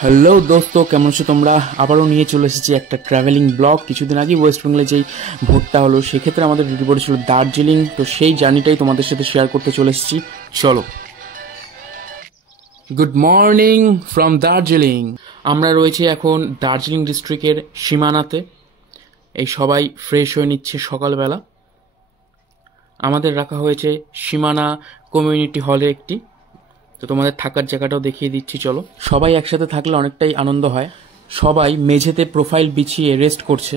Hello দোস্ত, কেমন আছো তোমরা? আবারও নিয়ে চলে এসেছি একটা ট্রাভেলিং ব্লগ। কিছুদিন আগে ওয়েস্ট বেঙ্গলে যেই ভোটটা হলো সেক্ষেত্রে আমাদের ডিউটি পড়েছিল দার্জিলিং। তো সেই জার্নিটাই তোমাদের সাথে শেয়ার করতে চলে এসেছি, চলো। Good morning from Darjeeling. আমরা রয়েছি এখন দার্জিলিং ডিস্ট্রিক্টের সীমানাতে। এই সবাই ফ্রেশ হয়ে নিচ্ছে সকালবেলা। আমাদের রাখা হয়েছে সীমানা কমিউনিটি হলে একটি। তো তোমাদের থাকার জায়গাটাও দেখিয়ে দিচ্ছি, চলো। সবাই একসাথে থাকলে অনেকটাই আনন্দ হয়। সবাই মেঝেতে প্রোফাইল বিছিয়ে রেস্ট করছে।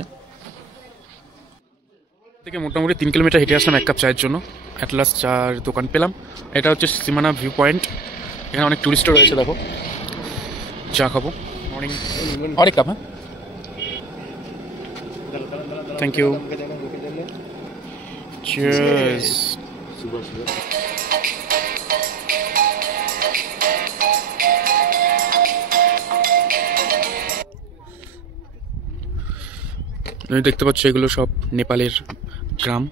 থেকে মোটামুটি 3 কিলোমিটার হেঁটে আসলাম এক কাপ চায়ের জন্য। অ্যাট লাস্ট চার দোকান পেলাম। এটা হচ্ছে সীমানা ভিউ পয়েন্ট। এখানে অনেক টুরিস্টও রয়েছে, দেখো। চা খাবো মর্নিং, অনেক কাপ। হ্যাঁ, থ্যাংক ইউ। চিয়ার্স। তুমি দেখতে পাচ্ছ এগুলো সব নেপালের গ্রাম,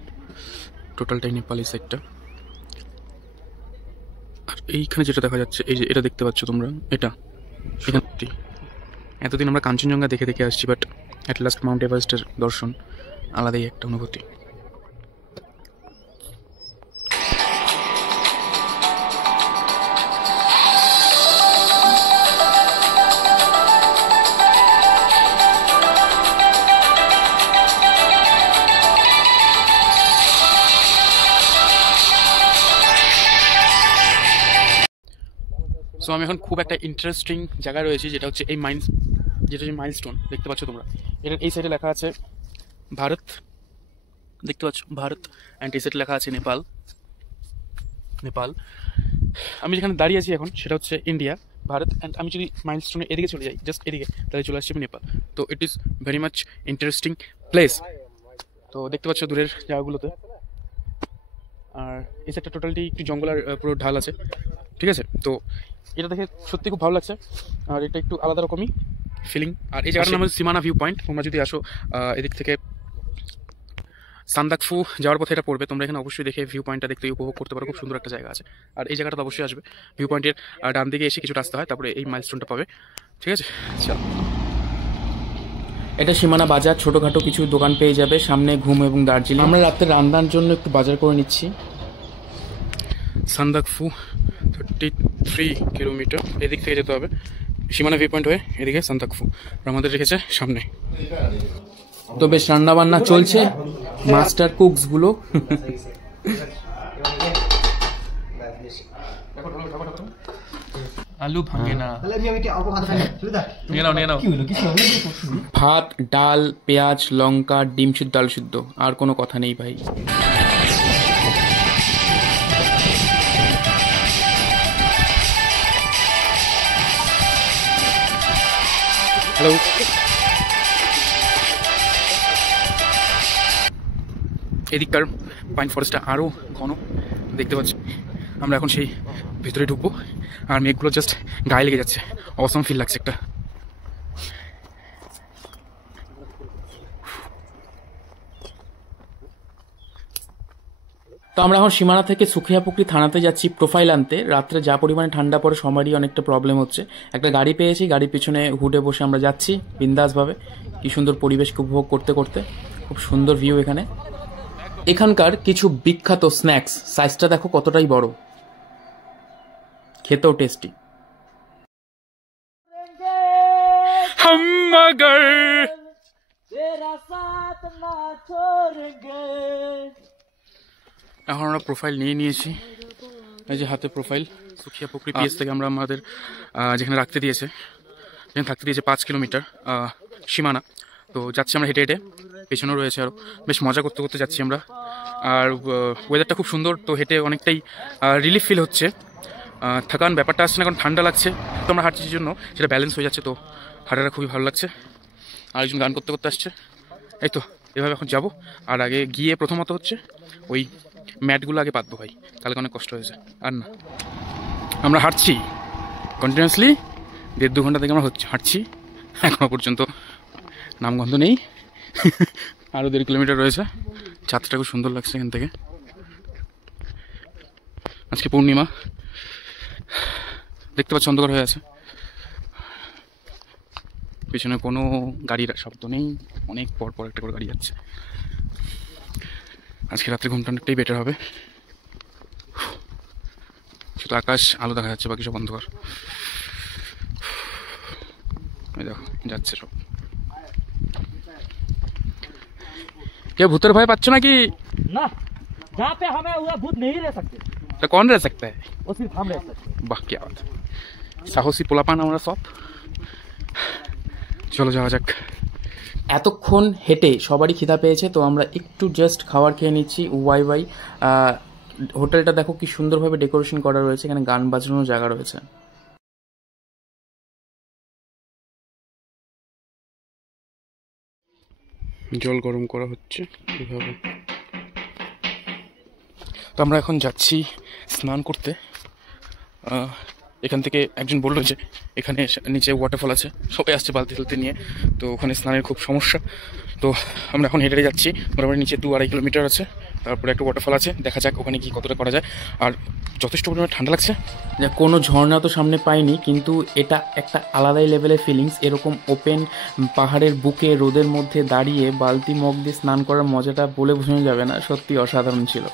টোটালটাই নেপালি সাইডটা। আর এইখানে যেটা দেখা যাচ্ছে, এই যে এটা দেখতে পাচ্ছ তোমরা, এটা সত্যি। এতদিন আমরা কাঞ্চনজঙ্ঘা দেখে দেখে আসছি, বাট অ্যাট লাস্ট মাউন্ট এভারেস্টের দর্শন, আলাদাই একটা অনুভূতি। সো আমি এখন খুব একটা ইন্টারেস্টিং জায়গায় রয়েছি, যেটা হচ্ছে এই মাইলস্টোন দেখতে পাচ্ছ তোমরা। এর এই সাইডে লেখা আছে ভারত, দেখতে পাচ্ছ ভারত, অ্যান্ড এই সাইডে লেখা আছে নেপাল। আমি যেখানে দাঁড়িয়ে আছি এখন সেটা হচ্ছে ইন্ডিয়া, ভারত, অ্যান্ড আমি যদি মাইলস্টোনের এদিকে চলে যাই, জাস্ট এদিকে, তাহলে চলে আসছি আমি নেপাল। তো it is very much interesting place. তো দেখতে পাচ্ছ দূরের জায়গাগুলোতে। আর এই সাইডটা টোটালটি একটু জঙ্গল আর পুরো ঢাল আছে, ঠিক আছে। তো এটা দেখে সত্যি খুব ভালো লাগছে, আর এটা একটু আলাদা রকমই ফিলিং। আর এই জায়গাটার নাম হচ্ছে সীমানা ভিউ পয়েন্ট। তোমরা যদি আসো এদিক থেকে সান্দাকফু যাওয়ার পথে এটা পড়বে, তোমরা এখানে অবশ্যই দেখে ভিউ পয়েন্টটা দেখতে উপভোগ করতে পারো। খুব সুন্দর একটা জায়গা আছে। আর এই জায়গাটা অবশ্যই আসবে। ভিউ পয়েন্টের ডান দিকে এসে কিছু রাস্তা হয়, তারপরে এই মাইলস্টোনটা পাবে, ঠিক আছে। চলো। এটা সীমানা বাজার, ছোটোখাটো কিছু দোকান পেয়ে যাবে সামনে। ঘুম এবং দার্জিলিং। আমরা রাত্রে রান্নার জন্য একটু বাজার করে নিচ্ছি। সান্দাকফু 33 কিলোমিটার এদিক থেকে যেতে হবে সীমানা ভিউ পয়েন্ট হয়ে, এদিকে সান্দাকফু। আমাদের রেখেছে সামনে। তো বেশ রান্না বান্না চলছে, মাস্টার কুকস গুলো। আলু ভাঙে না। ভাত, ডাল, পেঁয়াজ, লঙ্কা, ডিম সিদ্ধ, আলু সিদ্ধ, আর কোনো কথা নেই ভাই। হ্যালো। এদিককার পাইন ফরেস্টটা আরও ঘন দেখতে পাচ্ছি। আমরা এখন সেই ভেতরে ঢুকবো, আর মেঘগুলো জাস্ট গায়ে লেগে যাচ্ছে। অসম ফিল লাগছে একটা। তো আমরা এখন সীমানা থেকে সুখিয়াপুকুরি থানাতে যাচ্ছি প্রোফাইল আনতে। রাত্রে যা পরিমাণে ঠান্ডা পড়ে সবারই অনেকটা প্রবলেম হচ্ছে। একটা গাড়ি পেয়েছি, গাড়ির পিছনে হুডে বসে আমরা যাচ্ছি বিন্দাসভাবে। কি সুন্দর পরিবেশকে উপভোগ করতে করতে। খুব সুন্দর ভিউ এখানে। এখানকার কিছু বিখ্যাত স্ন্যাক্স, সাইজটা দেখো কতটাই বড়, খেতেও টেস্টি। এখন আমরা প্রোফাইল নিয়ে নিয়েছি। এই যে হাতে প্রোফাইল। সুখিয়াপুকুরি পিএস থেকে আমরা আমাদের যেখানে রাখতে দিয়েছে, যেখানে থাকতে দিয়েছে 5 কিলোমিটার সীমানা। তো যাচ্ছি আমরা হেঁটে হেঁটে, পেছনেও রয়েছে আরও। বেশ মজা করতে করতে যাচ্ছি আমরা। আর ওয়েদারটা খুব সুন্দর, তো হেঁটে অনেকটাই রিলিফ ফিল হচ্ছে। থাকান ব্যাপারটা আসছে না, কারণ ঠান্ডা লাগছে। তো আমরা হাঁটছি জন্য সেটা ব্যালেন্স হয়ে যাচ্ছে। তো হাঁটাটা খুবই ভালো লাগছে। আরেকজন গান করতে করতে আসছে। এই তো এভাবে এখন যাবো। আর আগে গিয়ে প্রথমত হচ্ছে ওই ম্যাটগুলো আগে পাতবো ভাই, কালকে অনেক কষ্ট হয়েছে। আর না, আমরা হাঁটছি কন্টিনিউয়াসলি 1.5-2 ঘন্টা থেকে আমরা হাঁটছি। এখনো পর্যন্ত নামগন্ধ নেই। আরও 1.5 কিলোমিটার রয়েছে। ছাদটা খুব সুন্দর লাগছে এখান থেকে। আজকে পূর্ণিমা, দেখতে পাচ্ছ অন্ধকার হয়ে আছে। পেছনে কোনো গাড়ির শব্দ নেই, অনেক পর পর একটা করে গাড়ি যাচ্ছে। আজকে রাত্রে ঘুমটা অনেকটাই বেটার হবে। শুধু আকাশ আলো দেখা যাচ্ছে, বাকি সব অন্ধকার। দেখো যাচ্ছে সব। কে ভূতের ভয় পাচ্ছ নাকি? ना जहाँ पे हमें हुआ भूत नहीं रह सकते, तो कौन रह सकता है? वो सिर्फ हम रह सकते। বাহ কি আওয়াজ, সাহসী পোলাপান আমরা সব। চলো যাওয়া যাক। এতক্ষণ হেঁটে সবারই খিদা পেয়েছে, তো আমরা একটু জাস্ট খাবার খেয়ে নিচ্ছি। ওয়াই ওয়াই হোটেলটা দেখো কি সুন্দরভাবে ডেকোরেশন করা রয়েছে, এখানে গান বাজানোর জায়গা রয়েছে। জল গরম করা হচ্ছে এভাবে। তো আমরা এখন যাচ্ছি স্নান করতে। এখান থেকে একজন বললো যে এখানে নিচে ওয়াটারফল আছে, সবাই আসছে বালতি টালতি নিয়ে, তো ওখানে স্নানের খুব সমস্যা। তো আমরা এখন হেঁটে যাচ্ছি, মোটামুটি নিচে 2-2.5 কিলোমিটার আছে, তারপরে একটা ওয়াটারফল আছে, দেখা যাক ওখানে কি কতটা করা যায়। আর যথেষ্ট পরিমাণে ঠান্ডা লাগছে। কোনো ঝর্ণা তো সামনে পাইনি, কিন্তু এটা একটা আলাদাই লেভেলের ফিলিংস। এরকম ওপেন পাহাড়ের বুকে রোদের মধ্যে দাঁড়িয়ে বালতি মগ দিয়ে স্নান করার মজাটা বলে বোঝানো যাবে না, সত্যি অসাধারণ ছিল।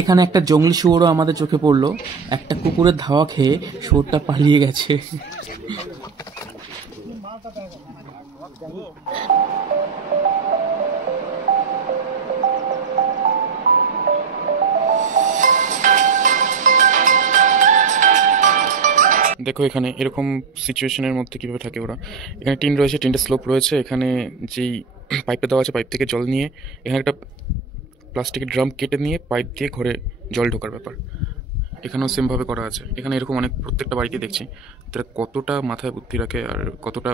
এখানে একটা জঙ্গলি শুয়োরও আমাদের চোখে পড়লো, একটা কুকুরের ধাওয়া খেয়ে শুয়োরটা পালিয়ে গেছে। দেখো এখানে এরকম সিচুয়েশনের মধ্যে কীভাবে থাকে ওরা। এখানে টিন রয়েছে, টিনটা স্লোপ রয়েছে, এখানে যেই পাইপে দেওয়া আছে পাইপ থেকে জল নিয়ে এখানে একটা প্লাস্টিকের ড্রাম কেটে নিয়ে পাইপ দিয়ে ঘরে জল ঢোকার ব্যাপার। এখানেও সেমভাবে করা আছে। এখানে এরকম অনেক প্রত্যেকটা বাড়িতে দেখছি। তারা কতটা মাথায় বুদ্ধি রাখে আর কতটা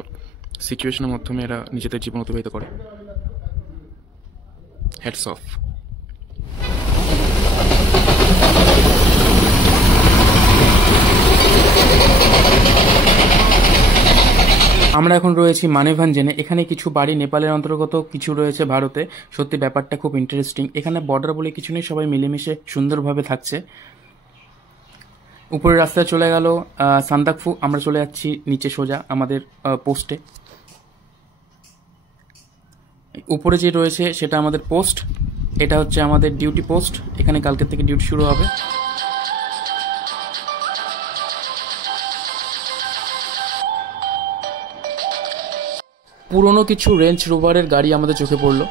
সিচুয়েশনের মাধ্যমে এরা নিজেদের জীবন অতিবাহিত করে। Hats off. আমরা এখন রয়েছি মানেভাঞ্জনে। এখানে কিছু বাড়ি নেপালের অন্তর্গত, কিছু রয়েছে ভারতে। সত্যি ব্যাপারটা খুব ইন্টারেস্টিং। এখানে বর্ডার বলে কিছু নেই, সবাই মিলেমিশে সুন্দরভাবে থাকছে। উপরের রাস্তায় চলে গেল সান্দাকফু, আমরা চলে যাচ্ছি নিচে সোজা আমাদের পোস্টে। উপরে যে রয়েছে সেটা আমাদের পোস্ট, এটা হচ্ছে আমাদের ডিউটি পোস্ট। এখানে কালকের থেকে ডিউটি শুরু হবে। পুরনো কিছু রেঞ্জ রোভারের গাড়ি আমাদের চোখে পড়লো।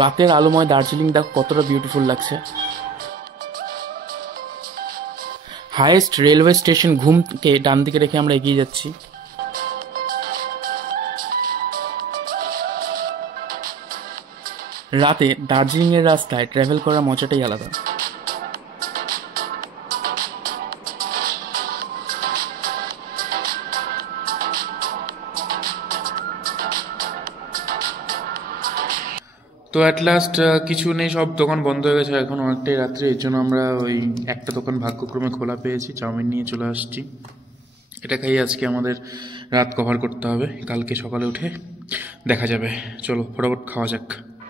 রাতের আলোময় দার্জিলিং দেখো কতটা বিউটিফুল লাগছে। হাইয়েস্ট রেলওয়ে স্টেশন ঘুমকে ডান দিকে রেখে আমরা এগিয়ে যাচ্ছি। রাতে দার্জিলিংয়ের রাস্তায় ট্রাভেল করার মজাটাই আলাদা। তো অ্যাট লাস্ট কিছু নেই, সব দোকান বন্ধ হয়ে গেছে, এখন অনেকটাই রাত্রে। এর জন্য আমরা ওই একটা দোকান ভাগ্যক্রমে খোলা পেয়েছি, চাউমিন নিয়ে চলে আসছি। এটা খাইয়ে আজকে আমাদের রাত কভার করতে হবে, কালকে সকালে উঠে দেখা যাবে। চলো ফটাফট খাওয়া যাক।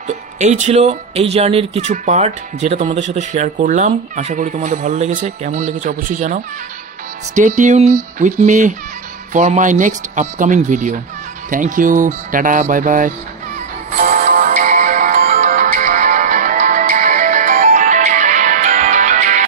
তো এই ছিল এই জার্নির কিছু পার্ট, যেটা তোমাদের সাথে শেয়ার করলাম। আশা করি তোমাদের ভালো লেগেছে। কেমন লেগেছে অবশ্যই জানাও। Stay tune with me for my next upcoming video. Thank you, tata, bye by.